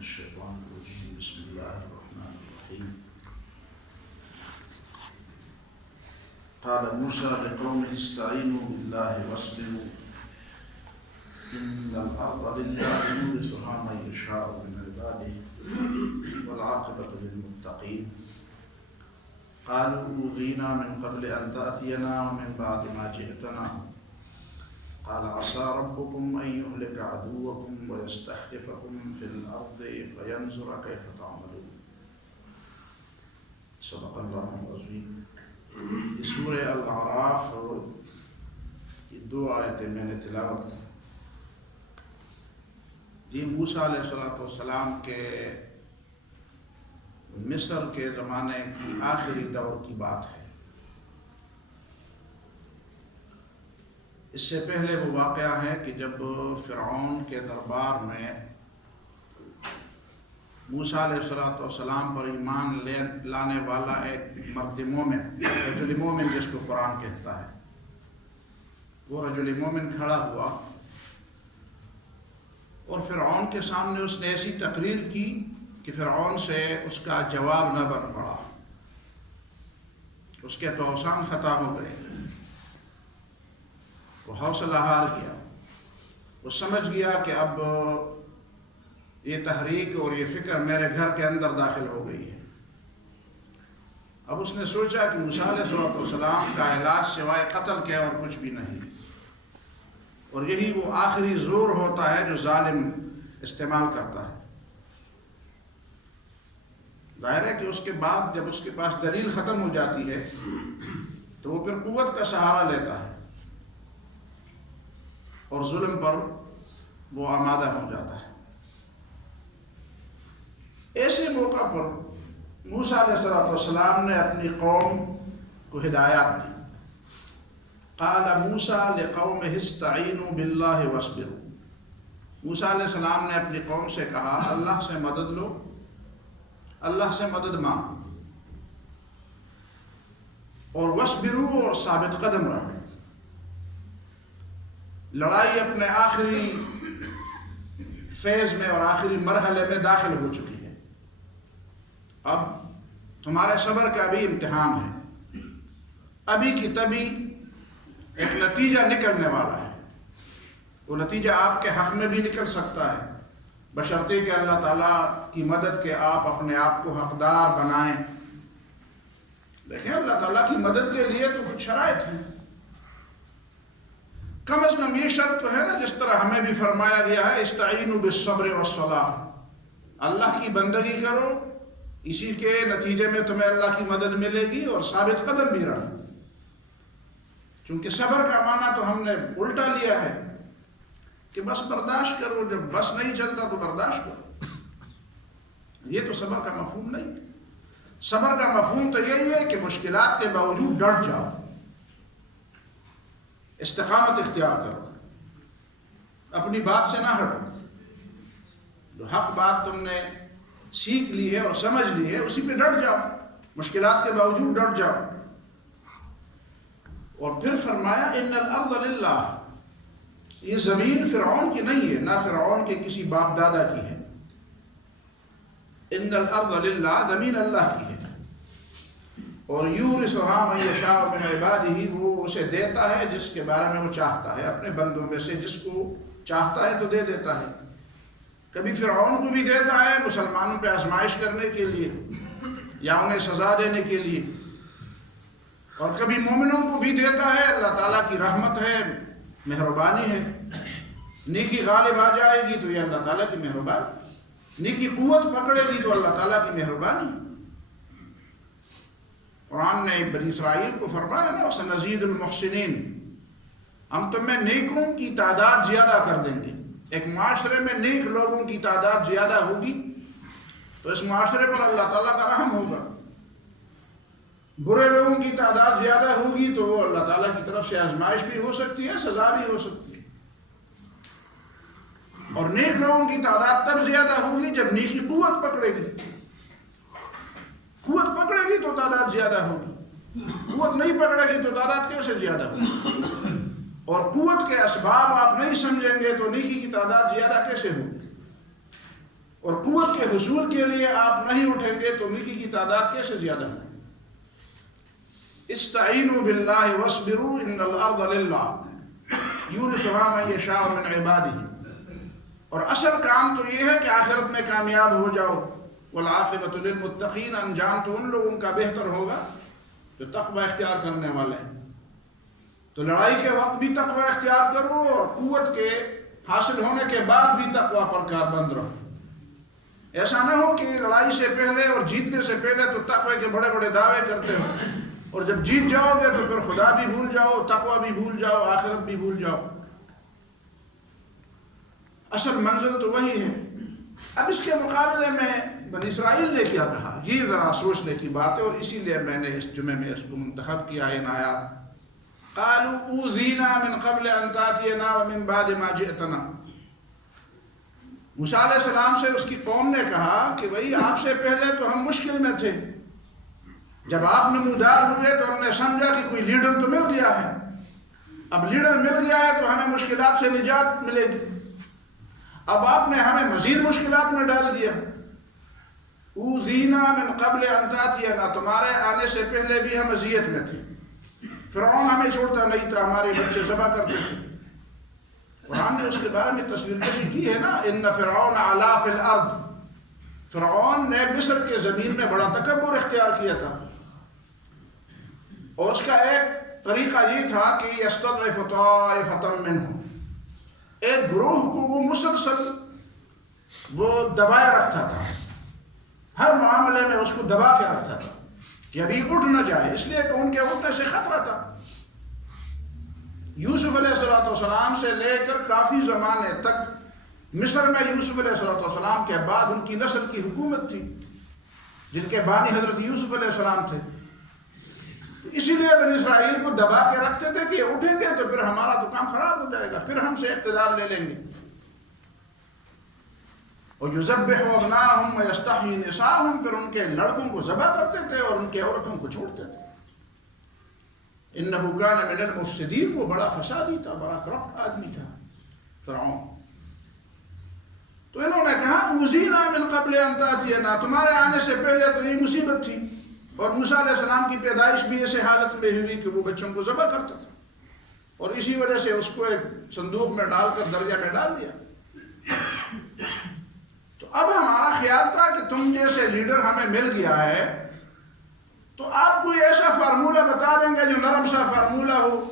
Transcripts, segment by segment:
الشيطان الرجيم بسم الله الرحمن الرحيم قال موسى لقومه استعينوا بالله واصبروا إن الأرض لله يورثها من يشاء من عباده والعاقبة للمتقين قالوا أوذينا من قبل أن تأتينا ومن بعد ما جئتنا قال عسى ربكم أن يهلك عدوكم ويستخلفكم في الأرض فينظر كيف تعملون صدق اللہ العظیم۔ یہ سورہ الاعراف یہ 2 آیتیں میں نے تلاوت کی۔ یہ موسیٰ علیہ السلام کے مصر کے زمانے کی آخری دور کی بات ہے۔ اس سے پہلے وہ واقعہ ہے کہ جب فرعون کے دربار میں موسیٰ علیہ السلام پر ایمان لانے والا ایک مرد مومن، رجل مومن جس کو قرآن کہتا ہے، وہ رجل مومن کھڑا ہوا اور فرعون کے سامنے اس نے ایسی تقریر کی کہ فرعون سے اس کا جواب نہ بن پڑا، اس کے توسان خطا ہو گئے، وہ حوصلہ ہار گیا، وہ سمجھ گیا کہ اب یہ تحریک اور یہ فکر میرے گھر کے اندر داخل ہو گئی ہے۔ اب اس نے سوچا کہ موسیٰ علیہ السلام کا علاج سوائے قتل کے اور کچھ بھی نہیں، اور یہی وہ آخری زور ہوتا ہے جو ظالم استعمال کرتا ہے۔ ظاہر ہے کہ اس کے بعد جب اس کے پاس دلیل ختم ہو جاتی ہے تو وہ پھر قوت کا سہارا لیتا ہے اور ظلم پر وہ آمادہ ہو جاتا ہے۔ ایسے موقع پر موسیٰ علیہ السلام نے اپنی قوم کو ہدایات دی۔ قال موسیٰ لقومہ استعینوا باللہ واصبروا۔ موسیٰ علیہ السلام نے اپنی قوم سے کہا اللہ سے مدد لو، اللہ سے مدد مانگو، اور واصبروا اور ثابت قدم رہو۔ لڑائی اپنے آخری فیز میں اور آخری مرحلے میں داخل ہو چکی ہے۔ اب تمہارے صبر کا بھی امتحان ہے، ابھی کی تبھی ایک نتیجہ نکلنے والا ہے۔ وہ نتیجہ آپ کے حق میں بھی نکل سکتا ہے، بشرطے کہ اللہ تعالیٰ کی مدد کے آپ اپنے آپ کو حقدار بنائیں۔ دیکھیں اللہ تعالیٰ کی مدد کے لیے تو کچھ شرائط ہیں، کم از کم یہ شرط تو ہے نا، جس طرح ہمیں بھی فرمایا گیا ہے استعینوا بالصبر والصلاۃ، اللہ کی بندگی کرو، اسی کے نتیجے میں تمہیں اللہ کی مدد ملے گی، اور ثابت قدم بھی رہو۔ چونکہ صبر کا معنی تو ہم نے الٹا لیا ہے کہ بس برداشت کرو، جب بس نہیں چلتا تو برداشت کرو۔ یہ تو صبر کا مفہوم نہیں۔ صبر کا مفہوم تو یہی ہے کہ مشکلات کے باوجود ڈٹ جاؤ، استقامت اختیار کرو، اپنی بات سے نہ ہٹو، جو حق بات تم نے سیکھ لی ہے اور سمجھ لی ہے اسی پہ ڈٹ جاؤ، مشکلات کے باوجود ڈٹ جاؤ۔ اور پھر فرمایا ان الارض للہ، یہ زمین فرعون کی نہیں ہے، نہ فرعون کے کسی باپ دادا کی ہے۔ ان الارض للہ، زمین اللہ کی ہے، اور یورثھا من یشاء من عبادہ، وہ اسے دیتا ہے جس کے بارے میں وہ چاہتا ہے، اپنے بندوں میں سے جس کو چاہتا ہے تو دے دیتا ہے۔ کبھی فرعون کو بھی دیتا ہے مسلمانوں پہ آزمائش کرنے کے لیے یا انہیں سزا دینے کے لیے، اور کبھی مومنوں کو بھی دیتا ہے، اللہ تعالیٰ کی رحمت ہے، مہربانی ہے۔ نیکی غالب آ جائے گی تو یہ اللہ تعالیٰ کی مہربانی، نیکی قوت پکڑے گی تو اللہ تعالیٰ کی مہربانی۔ قرآن نے بنی اسرائیل کو فرمایا نا وَسَنَزِيدُ الْمُحْسِنِينَ، ہم تم میں نیکوں کی تعداد زیادہ کر دیں گے۔ ایک معاشرے میں نیک لوگوں کی تعداد زیادہ ہوگی تو اس معاشرے پر اللہ تعالیٰ کا رحم ہوگا، برے لوگوں کی تعداد زیادہ ہوگی تو وہ اللہ تعالیٰ کی طرف سے آزمائش بھی ہو سکتی ہے، سزا بھی ہو سکتی ہے۔ اور نیک لوگوں کی تعداد تب زیادہ ہوگی جب نیکی قوت پکڑے گی، قوت پکڑے گی تو تعداد زیادہ ہوگی، قوت نہیں پکڑے گی تو تعداد کیسے زیادہ ہوگی؟ اور قوت کے اسباب آپ نہیں سمجھیں گے تو نیکی کی تعداد زیادہ کیسے ہوگی؟ اور قوت کے حصول کے لیے آپ نہیں اٹھیں گے تو نیکی کی تعداد کیسے زیادہ ہوگی؟ استعینوا باللہ واصبروا ان الارض للہ یورثها من یشاء من عبادہ. اور اصل کام تو یہ ہے کہ آخرت میں کامیاب ہو جاؤ. والعاقبۃ للمتقین، انجام تو ان لوگوں کا بہتر ہوگا جو تقوی اختیار کرنے والے ہیں. تو لڑائی کے وقت بھی تقوی اختیار کرو اور قوت کے حاصل ہونے کے بعد بھی تقوی پر کاربند رہو. ایسا نہ ہو کہ لڑائی سے پہلے اور جیتنے سے پہلے تو تقوی کے بڑے بڑے دعوے کرتے ہو اور جب جیت جاؤ گے تو پھر خدا بھی بھول جاؤ، تقوی بھی بھول جاؤ، آخرت بھی بھول جاؤ. اصل منزل تو وہی ہے. اب اس کے مقابلے میں بنی اسرائیل نے کیا کہا، یہ ذرا سوچنے کی بات ہے، اور اسی لیے میں نے اس جمعے میں اس کو منتخب کیا ہے. آیات قالوا اوذینا من قبل ان تاتینا ومن بعد ما جئتنا. موسیٰ علیہ السلام سے اس کی قوم نے کہا کہ بھئی آپ سے پہلے تو ہم مشکل میں تھے، جب آپ نمودار ہوئے تو ہم نے سمجھا کہ کوئی لیڈر تو مل گیا ہے. اب لیڈر مل گیا ہے تو ہمیں مشکلات سے نجات ملے گی. اب آپ نے ہمیں مزید مشکلات میں ڈال دیا. اوذینا من قبل ان تاتینا، تمہارے آنے سے پہلے بھی ہم اذیت میں تھے. فرعون ہمیں چھوڑتا نہیں تھا، ہمارے بچے ذبح کرتے تھے. قرآن نے اس کے بارے میں تصویر کشی کی ہے نا، ان فرعون علا فی الارض. فرعون نے مصر کے زمین میں بڑا تکبر اختیار کیا تھا، اور اس کا ایک طریقہ یہ تھا کہ یستضعف طائفۃ منہم، ایک گروہ کو وہ مسلسل وہ دبائے رکھتا تھا، ہر معاملے میں اس کو دبا کے رکھتا تھا کہ ابھی اٹھ نہ جائے، اس لیے کہ ان کے اٹھنے سے خطرہ تھا. یوسف علیہ السلام سے لے کر کافی زمانے تک مصر میں یوسف علیہ السلام کے بعد ان کی نسل کی حکومت تھی، جن کے بانی حضرت یوسف علیہ السلام تھے. اسی لیے بنی اسرائیل کو دبا کے رکھتے تھے کہ اٹھیں گے تو پھر ہمارا تو کام خراب ہو جائے گا، پھر ہم سے اقتدار لے لیں گے. اور یذبح ابناءہم ویستحیی نساءہم، پھر ان کے لڑکوں کو ذبح کرتے تھے اور ان کے عورتوں کو چھوڑتے تھے. انہ کان من المفسدین، وہ بڑا فسادی تھا، بڑا کرپٹ آدمی تھا فرعون. تو انہوں نے کہا اوذینا من قبل ان تاتینا، تمہارے آنے سے پہلے تو یہ مصیبت تھی. اور موسیٰ علیہ السلام کی پیدائش بھی ایسے حالت میں ہوئی کہ وہ بچوں کو ذبح کرتا تھا، اور اسی وجہ سے اس کو ایک صندوق میں ڈال کر دریا میں ڈال دیا. تو اب ہمارا خیال تھا کہ تم جیسے لیڈر ہمیں مل گیا ہے تو آپ کوئی ایسا فارمولہ بتا دیں گے جو نرم سا فارمولہ ہو،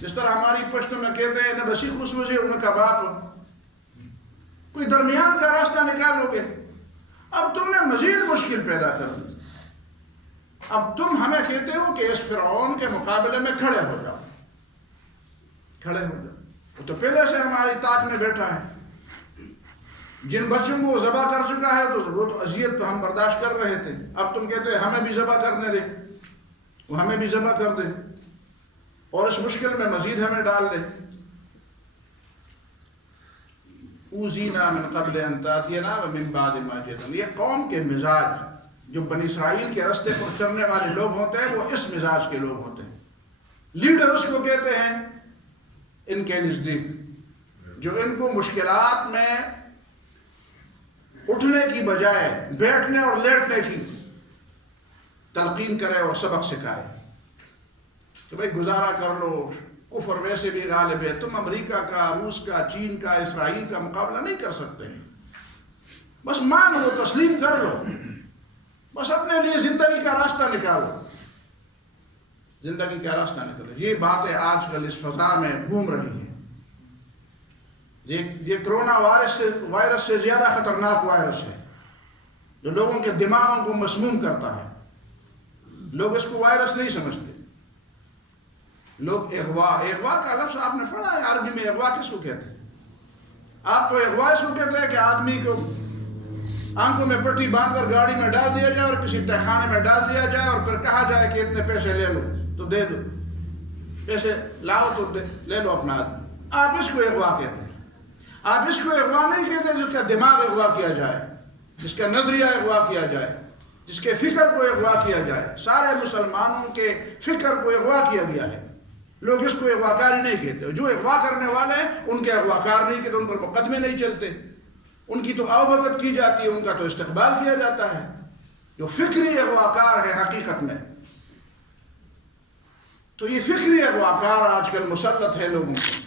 جس طرح ہماری پشتوں میں کہتے ہیں نہ بسی خصوصی ان کا باپ ہو، کوئی درمیان کا راستہ نکالو گے. اب تم نے مزید مشکل پیدا کر دی. اب تم ہمیں کہتے ہو کہ اس فرعون کے مقابلے میں کھڑے ہو جاؤ، کھڑے ہو جاؤ. وہ تو پہلے سے ہماری طاق میں بیٹھا ہے، جن بچوں کو وہ ذبح کر چکا ہے تو وہ تو اذیت تو ہم برداشت کر رہے تھے. اب تم کہتے ہیں ہمیں بھی ذبح کرنے دے، وہ ہمیں بھی ذبح کر دے اور اس مشکل میں مزید ہمیں ڈال دے. اوذینا من قبل ان تاتینا ومن بعد ما جئتنا. یہ قوم کے مزاج، جو بنی اسرائیل کے راستے پر چلنے والے لوگ ہوتے ہیں، وہ اس مزاج کے لوگ ہوتے ہیں. لیڈر اس کو کہتے ہیں ان کے نزدیک جو ان کو مشکلات میں اٹھنے کی بجائے بیٹھنے اور لیٹنے کی تلقین کرے اور سبق سکھائے کہ بھائی گزارا کر لو، کفر ویسے بھی غالب ہے، تم امریکہ کا، روس کا، چین کا، اسرائیل کا مقابلہ نہیں کر سکتے، بس مان لو، تسلیم کر لو، بس اپنے لیے زندگی کا راستہ نکالو، زندگی کا راستہ نکالو. یہ باتیں آج کل اس فضا میں گھوم رہی ہیں. یہ کرونا وائرس سے زیادہ خطرناک وائرس ہے جو لوگوں کے دماغوں کو مسموم کرتا ہے. لوگ اس کو وائرس نہیں سمجھتے. لوگ اغوا کا لفظ آپ نے پڑھا ہے عربی میں؟ اغوا کس کو کہتے ہیں؟ آپ تو اغوا اس کو کہتے ہیں کہ آدمی کو آنکھوں میں پٹی باندھ کر گاڑی میں ڈال دیا جائے اور کسی تہخانے میں ڈال دیا جائے اور پھر کہا جائے کہ اتنے پیسے لے لو تو دے دو، پیسے لاؤ تو لے لو اپنا آدمی. آپ اس کو اغوا کہتے ہیں. آپ اس کو اغوا نہیں کہتے جس کا دماغ اغوا کیا جائے، جس کا نظریہ اغوا کیا جائے، جس کے فکر کو اغوا کیا جائے. سارے مسلمانوں کے فکر کو اغوا کیا گیا ہے. لوگ اس کو اغوا کاری نہیں کہتے. جو اغوا کرنے والے ہیں ان کے اغوا کار نہیں کہتے، ان پر مقدمے نہیں چلتے. ان کی تو آوبگت کی جاتی ہے، ان کا تو استقبال کیا جاتا ہے، جو فکری اغواکار ہے حقیقت میں. تو یہ فکری اغواکار آج کل مسلط ہے لوگوں کو.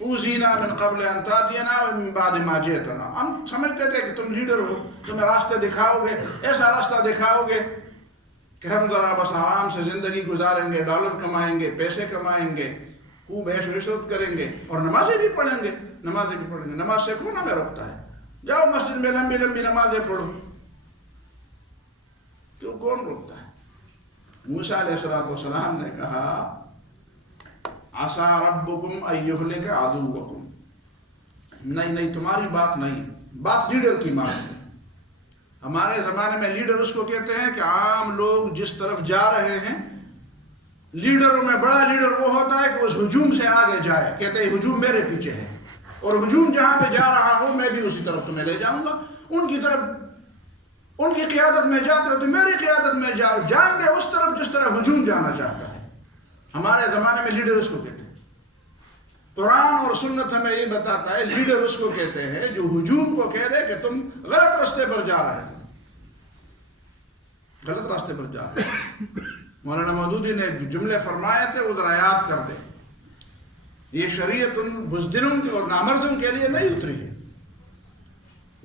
اوذینا من قبل ان تاتینا ومن بعد ما جئتنا. ہم سمجھتے تھے کہ تم لیڈر ہو، تمہیں راستے دکھاؤ گے، ایسا راستہ دکھاؤ گے کہ ہم ذرا بس آرام سے زندگی گزاریں گے، ڈالر کمائیں گے، پیسے کمائیں گے، خوب عیش و عشرت کریں گے، اور نمازیں بھی پڑھیں گے. نماز سے کون ہمیں روکتا ہے؟ جاؤ مسجد میں لمبی لمبی نمازیں پڑھو، کیوں کون روکتا ہے؟ موسیٰ علیہ السلام نے کہا عَسَىٰ رَبُّكُمْ أَن يُهْلِكَ عَدُوَّكُمْ. نہیں تمہاری بات نہیں، بات لیڈر کی بات ہے. ہمارے زمانے میں لیڈر اس کو کہتے ہیں کہ عام لوگ جس طرف جا رہے ہیں، لیڈروں میں بڑا لیڈر وہ ہوتا ہے کہ اس ہجوم سے آگے جائے. کہتے ہیں ہجوم میرے پیچھے ہے، اور ہجوم جہاں پہ جا رہا ہوں میں بھی اسی طرف تمہیں لے جاؤں گا. ان کی طرف، ان کی قیادت میں جاتے ہو تو میری قیادت میں جاؤ، جائیں گے اس طرف جس طرح ہجوم جانا چاہتا ہے. ہمارے زمانے میں لیڈر اس کو کہتے ہیں. قرآن اور سنت ہمیں یہ بتاتا ہے لیڈر اس کو کہتے ہیں جو ہجوم کو کہہ رہے کہ تم غلط راستے پر جا رہے ہو، غلط راستے پر جا رہے ہو. مولانا مودودی نے جو جملے فرمائے تھے وہ ذرا یاد کر دیں. یہ شریعت ان بزدلوں اور نامردوں کے لیے نہیں اتری ہے،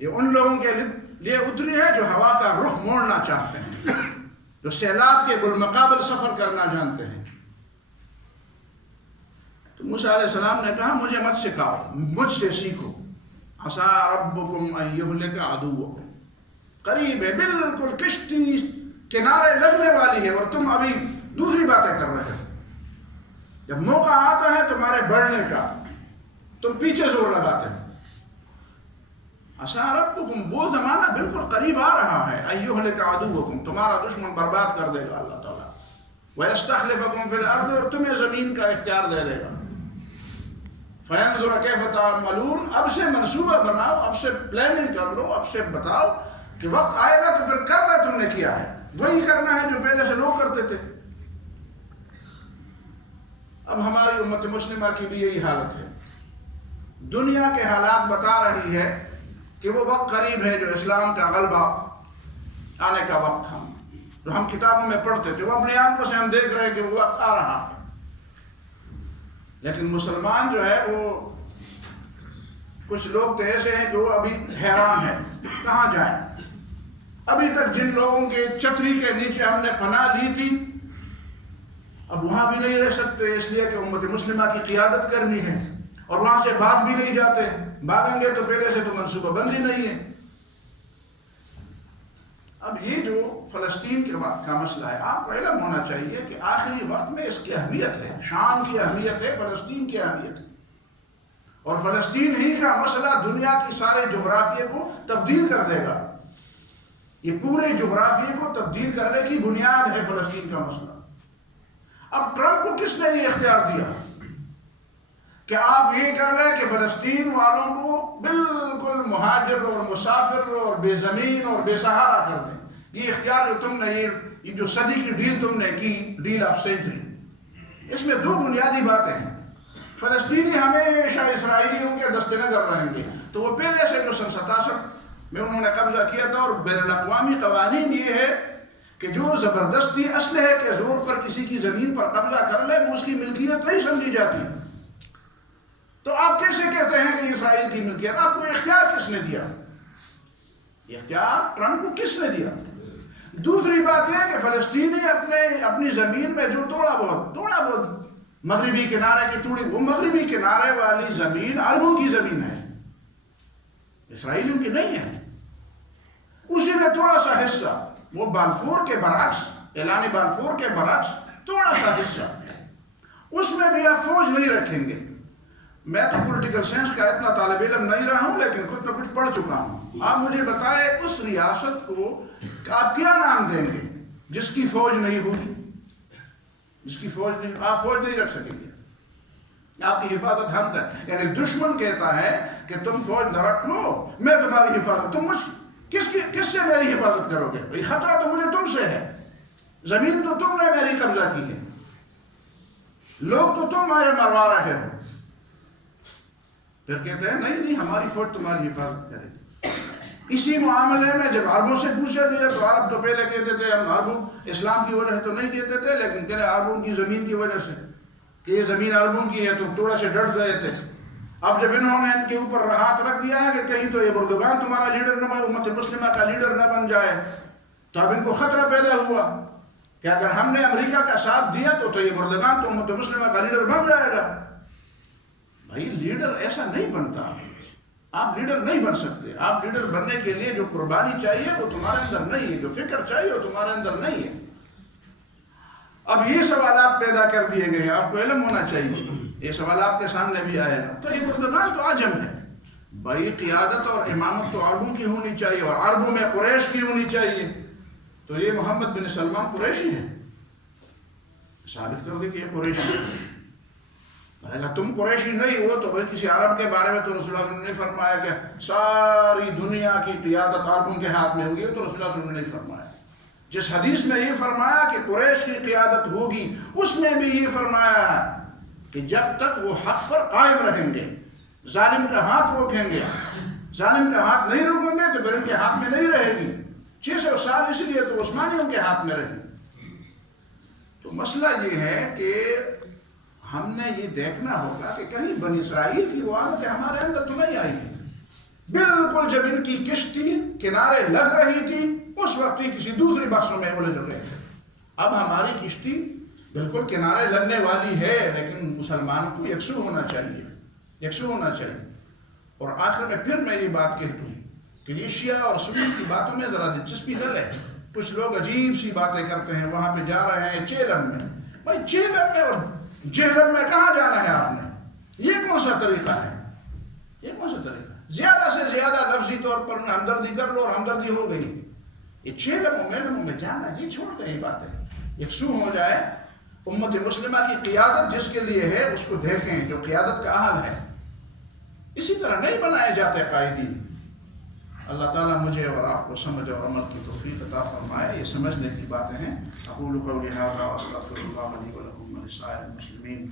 یہ ان لوگوں کے لیے اتری ہے جو ہوا کا رخ موڑنا چاہتے ہیں، جو سیلاب کے بالمقابل سفر کرنا جانتے ہیں. تو موسیٰ علیہ السلام نے کہا مجھے مت سکھاؤ، مجھ سے سیکھو. عَسَىٰ رَبُّكُمْ أَن يُهْلِكَ عَدُوَّكُمْ. قریب ہے، بالکل کشتی کنارے لگنے والی ہے اور تم ابھی دوسری باتیں کر رہے ہو. جب موقع آتا ہے تمہارے بڑھنے کا تم پیچھے زور لگاتے ہو. عَسَىٰ رَبُّكُمْ، وہ زمانہ بالکل قریب آ رہا ہے. أَن يُهْلِكَ عَدُوَّكُمْ، تمہارا دشمن برباد کر دے گا اللہ تعالیٰ. وَيَسْتَخْلِفَكُمْ فِي الْأَرْضِ، اور تمہیں زمین کا اختیار دے دے گا. فَيَنْظُرَ كَيْفَ تَعْمَلُونَ. اب سے منصوبہ بناؤ، اب سے پلاننگ کر لو، اب سے بتاؤ کہ وقت آئے گا تو پھر کرنا تم نے کیا ہے، وہی کرنا ہے جو پہلے سے لوگ کرتے تھے. اب ہماری امت مسلمہ کی بھی یہی حالت ہے. دنیا کے حالات بتا رہی ہے کہ وہ وقت قریب ہے جو اسلام کا غلبہ آنے کا وقت تھا. جو ہم کتابوں میں پڑھتے تھے وہ اپنی آنکھوں سے ہم دیکھ رہے ہیں کہ وہ وقت آ رہا ہے. لیکن مسلمان جو ہے وہ کچھ لوگ تو ایسے ہیں کہ وہ ابھی حیران ہیں کہاں جائیں. ابھی تک جن لوگوں کے چھتری کے نیچے ہم نے پناہ لی تھی اب وہاں بھی نہیں رہ سکتے، اس لیے کہ امت مسلمہ کی قیادت کرنی ہے، اور وہاں سے بھاگ بھی نہیں جاتے. بھاگیں گے تو پہلے سے تو منصوبہ بندی نہیں ہے. اب یہ جو فلسطین کے وقت کا مسئلہ ہے، آپ کو علم ہونا چاہیے کہ آخری وقت میں اس کی اہمیت ہے. شام کی اہمیت ہے، فلسطین کی اہمیت ہے. اور فلسطین ہی کا مسئلہ دنیا کی سارے جغرافیے کو تبدیل کر دے گا. یہ پورے جغرافیے کو تبدیل کرنے کی بنیاد ہے فلسطین کا مسئلہ. اب ٹرمپ کو کس نے یہ اختیار دیا کہ آپ یہ کر رہے ہیں کہ فلسطین والوں کو بالکل مہاجر اور مسافر اور بے زمین اور بے سہارا کر دیں؟ یہ اختیار جو تم نے، یہ جو صدی کی ڈیل تم نے کی، ڈیل آف سینچری، اس میں دو بنیادی باتیں ہیں. فلسطینی ہمیشہ اسرائیلیوں کے دست نظر رہیں گے. تو وہ پہلے سے جو سن 67 میں انہوں نے قبضہ کیا تھا، اور بین الاقوامی قوانین یہ ہے کہ جو زبردستی اسلحے کے زور پر کسی کی زمین پر قبضہ کر لے وہ اس کی ملکیت نہیں سمجھی جاتی. تو آپ کیسے کہتے ہیں کہ اسرائیل کی ملکیت؟ آپ کو اختیار کس نے دیا؟ اختیار ٹرمپ کو کس نے دیا؟ دوسری بات یہ کہ فلسطینی اپنی زمین میں جو تھوڑا بہت مغربی کنارے کی تھوڑی، وہ مغربی کنارے والی زمین عربوں کی زمین ہے، اسرائیلیوں کی نہیں ہے. اسی میں تھوڑا سا حصہ، وہ بالفور کے برعکس، اعلان بالفور کے برعکس تھوڑا سا حصہ، اس میں بھی آپ فوج نہیں رکھیں گے. میں تو پولیٹیکل سائنس کا اتنا طالب علم نہیں رہا ہوں، لیکن کچھ نہ کچھ پڑھ چکا ہوں. آپ مجھے بتائیں اس ریاست کو کہ آپ کیا نام دیں گے جس کی فوج نہیں ہوگی؟ جس کی فوج نہیں، آپ فوج نہیں رکھ سکیں گے. آپ کی حفاظت ہم کریں. یعنی دشمن کہتا ہے کہ تم فوج نہ رکھو، میں تمہاری حفاظت. تم کس سے میری حفاظت کرو گے؟ یہ خطرہ تو مجھے تم سے ہے. زمین تو تم نے میری قبضہ کی ہے، لوگ تو تم مارے مروا رہے ہو. پھر کہتے ہیں نہیں نہیں ہماری فوج تمہاری حفاظت کرے گی۔ اسی معاملے میں جب عربوں سے پوچھا گیا تو عرب تو پہلے کہتے تھے ہم عربوں اسلام کی وجہ سے تو نہیں کہتے تھے، لیکن کہتے عربوں کی زمین کی وجہ سے کہ یہ زمین عربوں کی ہے تو تھوڑا سے ڈر گئے تھے۔ اب جب انہوں نے ان کے اوپر ہاتھ رکھ دیا ہے کہ کہیں تو یہ اردوغان تمہارا لیڈر نہ بنے، امت مسلمہ کا لیڈر نہ بن جائے، تو اب ان کو خطرہ پیدا ہوا کہ اگر ہم نے امریکہ کا ساتھ دیا تو یہ اردوغان تو امت مسلمہ کا لیڈر بن جائے گا۔ بھائی لیڈر ایسا نہیں بنتا، آپ لیڈر نہیں بن سکتے۔ آپ لیڈر بننے کے لیے جو قربانی چاہیے وہ تمہارے اندر نہیں ہے، جو فکر چاہیے وہ تمہارے اندر نہیں ہے۔ اب یہ سوالات پیدا کر دیے گئے ہیں، آپ کو علم ہونا چاہیے، یہ سوال آپ کے سامنے بھی آئے گا۔ تو یہ اردوغان تو عجم ہے، بڑی قیادت اور امامت تو عربوں کی ہونی چاہیے اور عربوں میں قریش کی ہونی چاہیے، تو یہ محمد بن سلمان قریشی ہے، ثابت کر دے کہ یہ قریشی ہے۔ اگر تم قریشی نہیں ہو تو بھائی کسی عرب کے بارے میں تو رسول اللہ صلی اللہ علیہ وسلم نے فرمایا کہ ساری دنیا کی قیادت عربوں کے ہاتھ میں ہوگی، تو رسول اللہ صلی اللہ علیہ وسلم نے نہیں فرمایا۔ جس حدیث میں یہ فرمایا کہ قریش کی قیادت ہوگی، اس میں بھی یہ فرمایا کہ جب تک وہ حق پر قائم رہیں گے، ظالم کا ہاتھ روکیں گے، ظالم کا ہاتھ نہیں روکیں گے تو پھر ان کے ہاتھ میں نہیں رہے گی۔ 600 سال اس لیے تو عثمانیوں کے ہاتھ میں رہی۔ تو مسئلہ یہ ہے کہ ہم نے یہ دیکھنا ہوگا کہ کہیں بنی اسرائیل کی وہ عادتیں ہمارے اندر تو نہیں آئی ہیں۔ بالکل جب ان کی کشتی کنارے لگ رہی تھی اس وقت ہی کسی دوسری بحثوں میں الجھ رہے تھے۔ اب ہماری کشتی بالکل کنارے لگنے والی ہے، لیکن مسلمانوں کو یکسو ہونا چاہیے، یکسو ہونا چاہیے۔ اور آخر میں پھر میں یہ بات کہہ دوں کہ یہ شیعہ اور سنی کی باتوں میں ذرا دلچسپی نہ لے۔ کچھ لوگ عجیب سی باتیں کرتے ہیں، وہاں پہ جا رہے ہیں چیلم میں۔ بھائی چیلم میں اور جہلم میں کہاں جانا ہے آپ نے؟ یہ کون سا طریقہ ہے؟ یہ کون سا طریقہ ہے؟ زیادہ سے زیادہ لفظی طور پر ہمدردی کر لو اور ہمدردی ہو گئی۔ یہ چیلموں میلموں میں جانا یہ چھوڑ دیں، یہ باتیں یکسو ہو جائے۔ امت مسلمہ کی قیادت جس کے لیے ہے اس کو دیکھیں جو قیادت کا اہل ہے، اسی طرح نہیں بنائے جاتے قائدین۔ اللہ تعالیٰ مجھے اور آپ کو سمجھ اور عمل کی توفیق عطا فرمائے۔ یہ سمجھنے کی باتیں ہیں۔ اقول قولی ھذا واستغفر اللہ لي ولكم ولسائر المسلمین۔